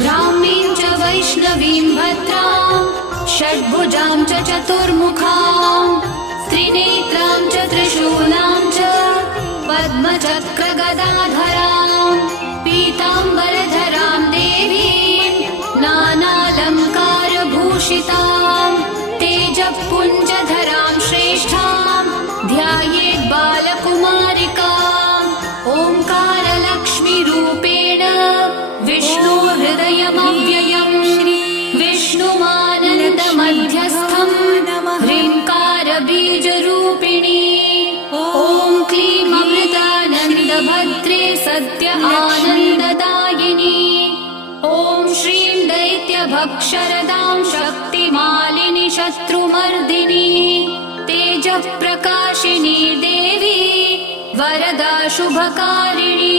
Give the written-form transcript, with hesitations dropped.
ब्राह्मीं च वैष्णवीं भद्रां षड्भुजां च चतुर्मुखां त्रिनेत्रां च त्रिशूलां च पद्मचक्रगदाधरां पीताम्बरधरां देवीं नानालङ्कारभूषितां तेजःपुञ्जधरां श्रेष्ठां ध्यायेत् बालकुमारिकाम् ओंकारलक्ष्मीरूपेण विष्णुहृदयमव्ययम् विष्णुमानन्दमध्यस्थं ह्रीङ्कारबीजरूपिणी ॐ क्लीं अमृतानन्दभद्रे सत्य आनन्ददायिनी ॐ श्रीं दैत्यभक्षरदां शक्तिमालिनि शत्रुमर्दिनी तेजःप्रकाशिनी देवी वरदा शुभकारिणी।